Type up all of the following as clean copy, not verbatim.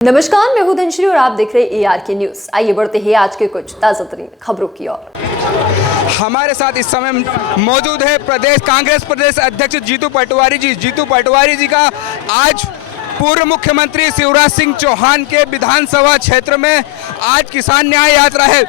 नमस्कार, मैं हूं धनश्री और आप देख रहे हैं ARK न्यूज। आइए बढ़ते हैं आज के कुछ ताजा तरीन खबरों की ओर। हमारे साथ इस समय मौजूद है कांग्रेस प्रदेश अध्यक्ष जीतू पटवारी जी। जीतू पटवारी जी का आज पूर्व मुख्यमंत्री शिवराज सिंह चौहान के विधानसभा क्षेत्र में आज किसान न्याय यात्रा है।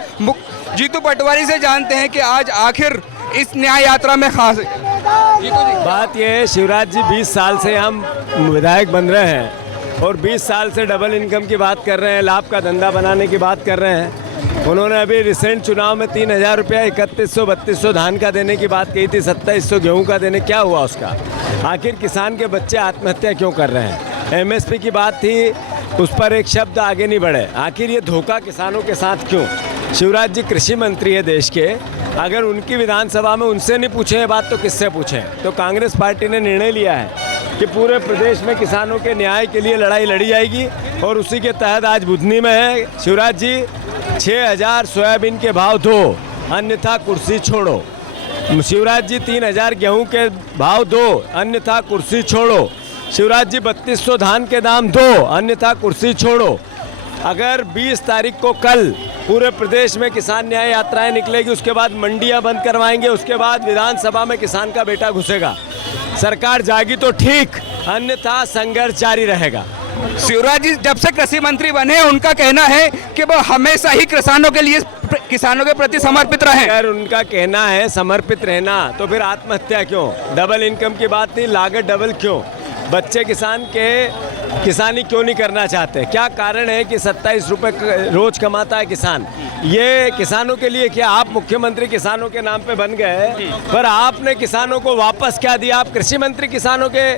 जीतू पटवारी से जानते हैं कि आज आखिर इस न्याय यात्रा में खास बात यह है, शिवराज जी 20 साल से हम विधायक बन रहे हैं और 20 साल से डबल इनकम की बात कर रहे हैं, लाभ का धंधा बनाने की बात कर रहे हैं। उन्होंने अभी रिसेंट चुनाव में 3,000 रुपया 3100-3200 धान का देने की बात कही थी, 2700 गेहूं का देने। क्या हुआ उसका? आखिर किसान के बच्चे आत्महत्या क्यों कर रहे हैं? MSP की बात थी, उस पर एक शब्द आगे नहीं बढ़े। आखिर ये धोखा किसानों के साथ क्यों? शिवराज जी कृषि मंत्री है देश के, अगर उनकी विधानसभा में उनसे नहीं पूछे ये बात तो किससे पूछें? तो कांग्रेस पार्टी ने निर्णय लिया है कि पूरे प्रदेश में किसानों के न्याय के लिए लड़ाई लड़ी जाएगी और उसी के तहत आज बुधनी में है। शिवराज जी 6,000 सोयाबीन के भाव दो, अन्यथा कुर्सी छोड़ो। शिवराज जी 3,000 गेहूं के भाव दो, अन्यथा कुर्सी छोड़ो। शिवराज जी 3200 धान के दाम दो, अन्यथा कुर्सी छोड़ो। अगर 20 तारीख को कल पूरे प्रदेश में किसान न्याय यात्राएं निकलेगी, उसके बाद मंडियां बंद करवाएंगे, उसके बाद विधानसभा में किसान का बेटा घुसेगा। सरकार जागी तो ठीक, अन्यथा संघर्ष जारी रहेगा। शिवराज जी जब से कृषि मंत्री बने उनका कहना है कि वो हमेशा ही किसानों के प्रति समर्पित रहे। अगर उनका कहना है समर्पित रहना तो फिर आत्महत्या क्यों? डबल इनकम की बात थी, लागत डबल क्यों? बच्चे किसानी क्यों नहीं करना चाहते? क्या कारण है कि 27 रुपए रोज कमाता है किसान? ये किसानों के लिए क्या? आप मुख्यमंत्री किसानों के नाम पे बन गए, पर आपने किसानों को वापस क्या दिया? आप कृषि मंत्री किसानों के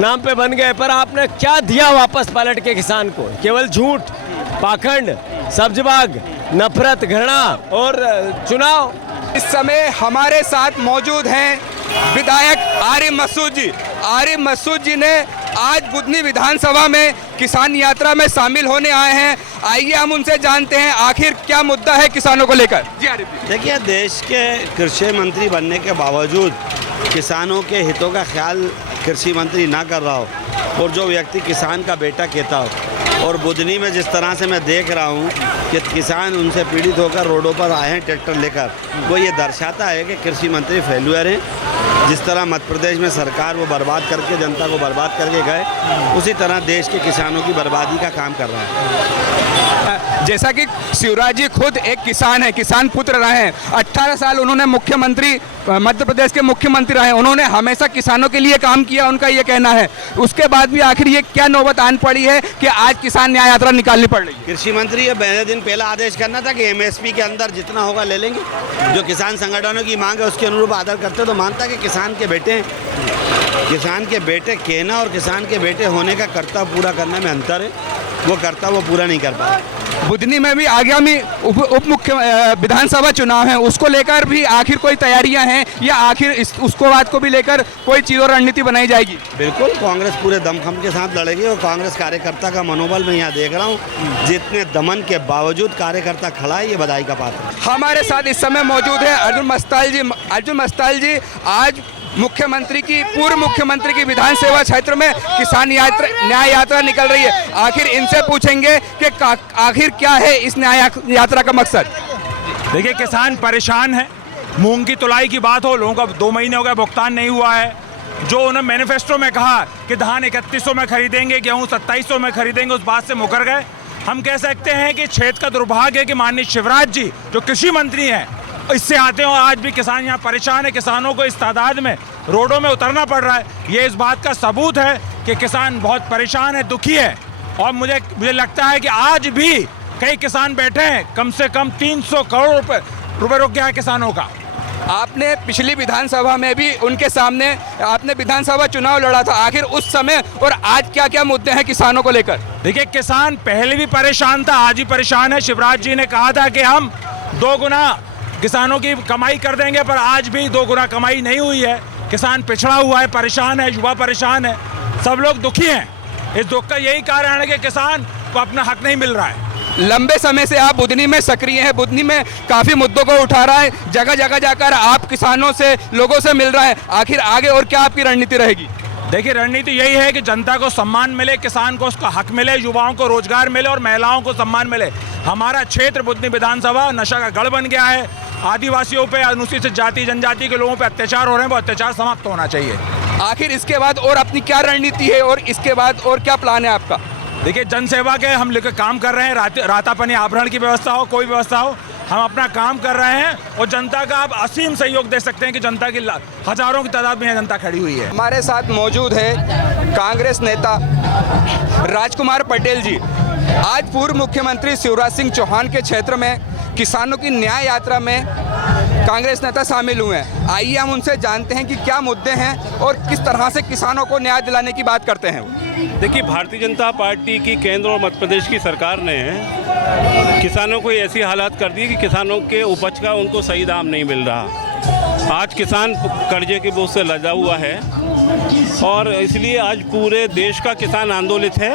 नाम पे बन गए, पर आपने क्या दिया वापस पलट के किसान को? केवल झूठ, पाखंड, सब्जबाग, नफरत, घृणा और चुनाव। इस समय हमारे साथ मौजूद हैं विधायक आरिफ मसूद जी। आरिफ मसूद जी ने आज बुधनी विधानसभा में किसान यात्रा में शामिल होने आए हैं। आइए हम उनसे जानते हैं आखिर क्या मुद्दा है किसानों को लेकर। जी आरिफ जी। देखिए, देश के कृषि मंत्री बनने के बावजूद किसानों के हितों का ख्याल कृषि मंत्री ना कर रहा हो और जो व्यक्ति किसान का बेटा कहता हो, और बुधनी में जिस तरह से मैं देख रहा हूँ कि किसान उनसे पीड़ित होकर रोडों पर आए हैं ट्रैक्टर लेकर, वो ये दर्शाता है कि कृषि मंत्री फेल्यूअर हैं। जिस तरह मध्य प्रदेश में सरकार वो बर्बाद करके जनता को बर्बाद करके गए, उसी तरह देश के किसानों की बर्बादी का काम कर रहा है। जैसा कि शिवराज जी खुद एक किसान है, किसान पुत्र रहे हैं। 18 साल उन्होंने मुख्यमंत्री मध्य प्रदेश के मुख्यमंत्री रहे। उन्होंने हमेशा किसानों के लिए काम किया, उनका ये कहना है। उसके बाद भी आखिर ये क्या नौबत आन पड़ी है कि आज किसान न्याय यात्रा निकालनी पड़ रही है? कृषि मंत्री ये पहले दिन पहला आदेश करना था कि MSP के अंदर जितना होगा ले लेंगे। जो किसान संगठनों की मांग है उसके अनुरूप आदर करते तो मानता कि किसान के बेटे कहना और किसान के बेटे होने का कर्तव्य पूरा करने में अंतर है। वो कर्तव्य वो पूरा नहीं कर पाया। बुधनी में भी आगामी उप मुख्य विधानसभा चुनाव है, उसको लेकर भी आखिर कोई तैयारियां हैं या आखिर उसको बात को भी लेकर कोई चीज़ और रणनीति बनाई जाएगी? बिल्कुल, कांग्रेस पूरे दमखम के साथ लड़ेगी और कांग्रेस कार्यकर्ता का मनोबल मैं यहाँ देख रहा हूँ, जितने दमन के बावजूद कार्यकर्ता खड़ा है, ये बधाई का पात्र है। हमारे साथ इस समय मौजूद है अर्जुन मस्ताल जी। आज पूर्व मुख्यमंत्री की विधानसभा क्षेत्र में किसान न्याय यात्रा निकल रही है। आखिर इनसे पूछेंगे कि आखिर क्या है इस न्याय यात्रा का मकसद? देखिए, किसान परेशान है। मूंग की तुलाई की बात हो, लोगों का 2 महीने हो गए भुगतान नहीं हुआ है। जो उन्होंने मैनिफेस्टो में कहा कि धान 3100 में खरीदेंगे, गेहूँ 2700 में खरीदेंगे, उस बात से मुकर गए। हम कह सकते हैं कि क्षेत्र का दुर्भाग्य है कि माननीय शिवराज जी जो कृषि मंत्री हैं इससे आते हो आज भी किसान यहाँ परेशान है। किसानों को इस तादाद में रोडों में उतरना पड़ रहा है। ये इस बात का सबूत है कि किसान बहुत परेशान है, दुखी है। और मुझे लगता है कि आज भी कई किसान बैठे हैं, कम से कम 300 करोड़ रुपए रुक गया है किसानों का। आपने पिछली विधानसभा में भी उनके सामने आपने विधानसभा चुनाव लड़ा था। आखिर उस समय और आज क्या क्या मुद्दे हैं किसानों को लेकर? देखिए, किसान पहले भी परेशान था, आज भी परेशान है। शिवराज जी ने कहा था कि हम 2 गुना किसानों की कमाई कर देंगे, पर आज भी 2 गुना कमाई नहीं हुई है। किसान पिछड़ा हुआ है, परेशान है, युवा परेशान है, सब लोग दुखी हैं। इस दुख का यही कारण है कि किसान को अपना हक नहीं मिल रहा है। लंबे समय से आप बुधनी में सक्रिय हैं, बुधनी में काफ़ी मुद्दों को उठा रहा है, जगह जगह जाकर आप किसानों से, लोगों से मिल रहा है। आखिर आगे और क्या आपकी रणनीति रहेगी? देखिए, रणनीति यही है कि जनता को सम्मान मिले, किसान को उसका हक मिले, युवाओं को रोजगार मिले और महिलाओं को सम्मान मिले। हमारा क्षेत्र बुधनी विधानसभा नशा का गढ़ बन गया है। आदिवासियों पे, अनुसूचित जाति जनजाति के लोगों पे अत्याचार हो रहे हैं, वो अत्याचार समाप्त होना चाहिए। आखिर इसके बाद और अपनी क्या रणनीति है और इसके बाद और क्या प्लान है आपका? देखिए, जनसेवा के हम लेकर काम कर रहे हैं। रातापनी आभरण की व्यवस्था हो, कोई व्यवस्था हो, हम अपना काम कर रहे हैं और जनता का आप असीम सहयोग दे सकते हैं कि जनता की हजारों की तादाद में जनता खड़ी हुई है। हमारे साथ मौजूद है कांग्रेस नेता राजकुमार पटेल जी। आज पूर्व मुख्यमंत्री शिवराज सिंह चौहान के क्षेत्र में किसानों की न्याय यात्रा में कांग्रेस नेता शामिल हुए हैं। आइए हम उनसे जानते हैं कि क्या मुद्दे हैं और किस तरह से किसानों को न्याय दिलाने की बात करते हैं। देखिए, भारतीय जनता पार्टी की केंद्र और मध्य प्रदेश की सरकार ने किसानों को ऐसी हालात कर दी कि किसानों के उपज का उनको सही दाम नहीं मिल रहा। आज किसान कर्जे के बोझ से लदा हुआ है और इसलिए आज पूरे देश का किसान आंदोलित है।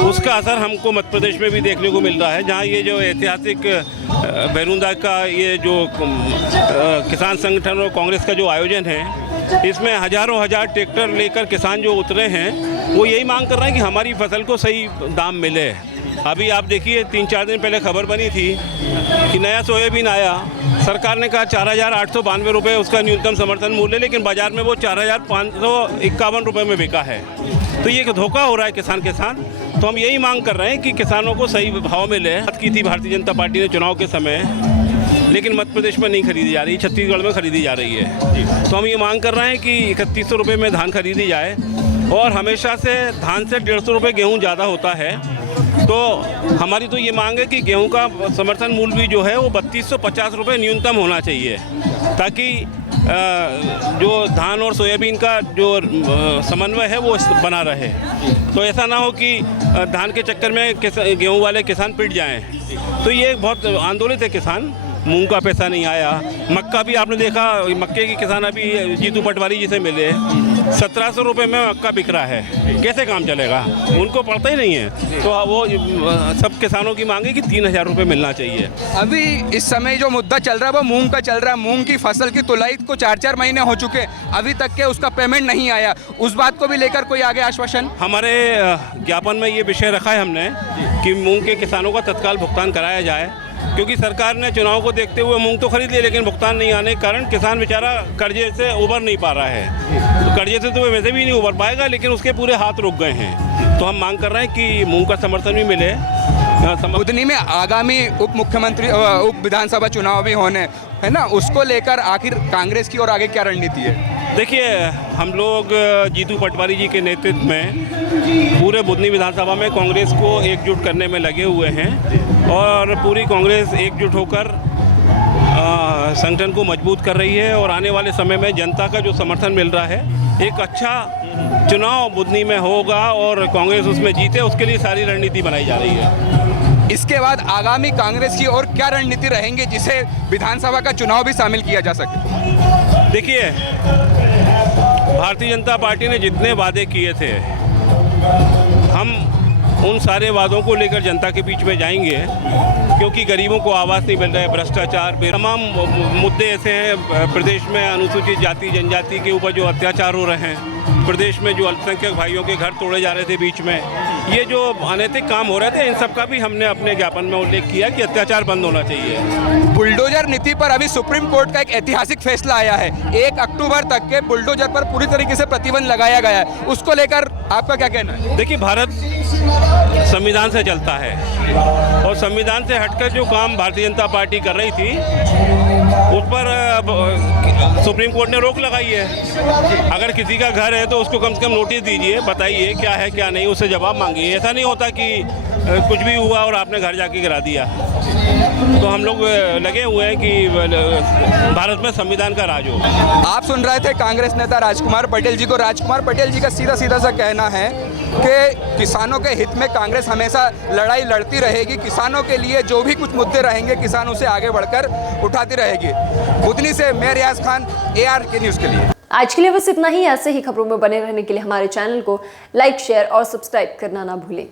उसका असर हमको मध्य प्रदेश में भी देखने को मिल रहा है, जहां ये जो ऐतिहासिक बैरुंदा का ये जो किसान संगठन और कांग्रेस का जो आयोजन है, इसमें हजारों हजार ट्रैक्टर लेकर किसान जो उतरे हैं, वो यही मांग कर रहे हैं कि हमारी फसल को सही दाम मिले। अभी आप देखिए, 3-4 दिन पहले खबर बनी थी कि नया सोयाबीन आया। सरकार ने कहा 4,892 रुपये उसका न्यूनतम समर्थन मूल्य, लेकिन बाजार में वो 4,551 रुपये में बिका है। तो ये धोखा हो रहा है किसान के साथ। तो हम यही मांग कर रहे हैं कि किसानों को सही भाव मिले। बात की थी भारतीय जनता पार्टी ने चुनाव के समय, लेकिन मध्य प्रदेश में नहीं खरीदी जा रही, छत्तीसगढ़ में खरीदी जा रही है। तो हम ये मांग कर रहे हैं कि 3100 रुपये में धान खरीदी जाए और हमेशा से धान से 150 रुपये गेहूँ ज़्यादा होता है। तो हमारी तो ये मांग है कि गेहूं का समर्थन मूल्य भी जो है वो 3250 रुपये न्यूनतम होना चाहिए, ताकि जो धान और सोयाबीन का जो समन्वय है वो बना रहे। तो ऐसा ना हो कि धान के चक्कर में गेहूं वाले किसान पिट जाएं। तो ये बहुत आंदोलित है किसान। मूंग का पैसा नहीं आया, मक्का भी आपने देखा, मक्के के किसान अभी जीतू पटवारी जी से मिले, 1700 रुपये में मक्का बिक रहा है। कैसे काम चलेगा? उनको पड़ता ही नहीं है। तो वो सब किसानों की मांग है कि 3000 रुपये मिलना चाहिए। अभी इस समय जो मुद्दा चल रहा है वो मूंग का चल रहा है। मूंग की फसल की तुलाई को 4-4 महीने हो चुके, अभी तक के उसका पेमेंट नहीं आया। उस बात को भी लेकर कोई आगे आश्वासन? हमारे ज्ञापन में ये विषय रखा है हमने कि मूंग के किसानों का तत्काल भुगतान कराया जाए, क्योंकि सरकार ने चुनाव को देखते हुए मूंग तो खरीद लिया, लेकिन भुगतान नहीं आने के कारण किसान बेचारा कर्जे से उबर नहीं पा रहा है। तो कर्जे से तो वह वैसे भी नहीं उबर पाएगा, लेकिन उसके पूरे हाथ रुक गए हैं। तो हम मांग कर रहे हैं कि मूंग का समर्थन भी मिले। बुधनी में आगामी उप विधानसभा चुनाव भी होने है ना, उसको लेकर आखिर कांग्रेस की और आगे क्या रणनीति है? देखिए, हम लोग जीतू पटवारी जी के नेतृत्व में पूरे बुधनी विधानसभा में कांग्रेस को एकजुट करने में लगे हुए हैं और पूरी कांग्रेस एकजुट होकर संगठन को मजबूत कर रही है। और आने वाले समय में जनता का जो समर्थन मिल रहा है, एक अच्छा चुनाव बुधनी में होगा और कांग्रेस उसमें जीते, उसके लिए सारी रणनीति बनाई जा रही है। इसके बाद आगामी कांग्रेस की और क्या रणनीति रहेंगे जिसे विधानसभा का चुनाव भी शामिल किया जा सके? देखिए, भारतीय जनता पार्टी ने जितने वादे किए थे, हम उन सारे वादों को लेकर जनता के बीच में जाएंगे, क्योंकि गरीबों को आवास नहीं मिल रहा है, भ्रष्टाचार, तमाम मुद्दे ऐसे हैं। प्रदेश में अनुसूचित जाति जनजाति के ऊपर जो अत्याचार हो रहे हैं, प्रदेश में जो अल्पसंख्यक भाइयों के घर तोड़े जा रहे थे बीच में, ये जो अनैतिक काम हो रहे थे, इन सब का भी हमने अपने ज्ञापन में उल्लेख किया कि अत्याचार बंद होना चाहिए। बुलडोजर नीति पर अभी सुप्रीम कोर्ट का एक ऐतिहासिक फैसला आया है। 1 अक्टूबर तक के बुलडोजर पर पूरी तरीके से प्रतिबंध लगाया गया है, उसको लेकर आपका क्या कहना है? देखिए, भारत संविधान से चलता है और संविधान से हटकर जो काम भारतीय जनता पार्टी कर रही थी, उस पर सुप्रीम कोर्ट ने रोक लगाई है। अगर किसी का घर है तो उसको कम से कम नोटिस दीजिए, बताइए क्या है क्या नहीं, उससे जवाब मांगिए। ऐसा नहीं होता कि कुछ भी हुआ और आपने घर जाके गिरा दिया। तो हम लोग लगे हुए हैं कि भारत में संविधान का राज हो। आप सुन रहे थे कांग्रेस नेता राजकुमार पटेल जी को। राजकुमार पटेल जी का सीधा सा कहना है कि किसानों के हित में कांग्रेस हमेशा लड़ाई लड़ती रहेगी। किसानों के लिए जो भी कुछ मुद्दे रहेंगे, किसान उसे आगे बढ़कर उठाती रहेगी। बुधनी से मैं रियाज खान, ARK न्यूज़ के लिए। आज के लिए बस इतना ही। ऐसे ही खबरों में बने रहने के लिए हमारे चैनल को लाइक, शेयर और सब्सक्राइब करना ना भूलें।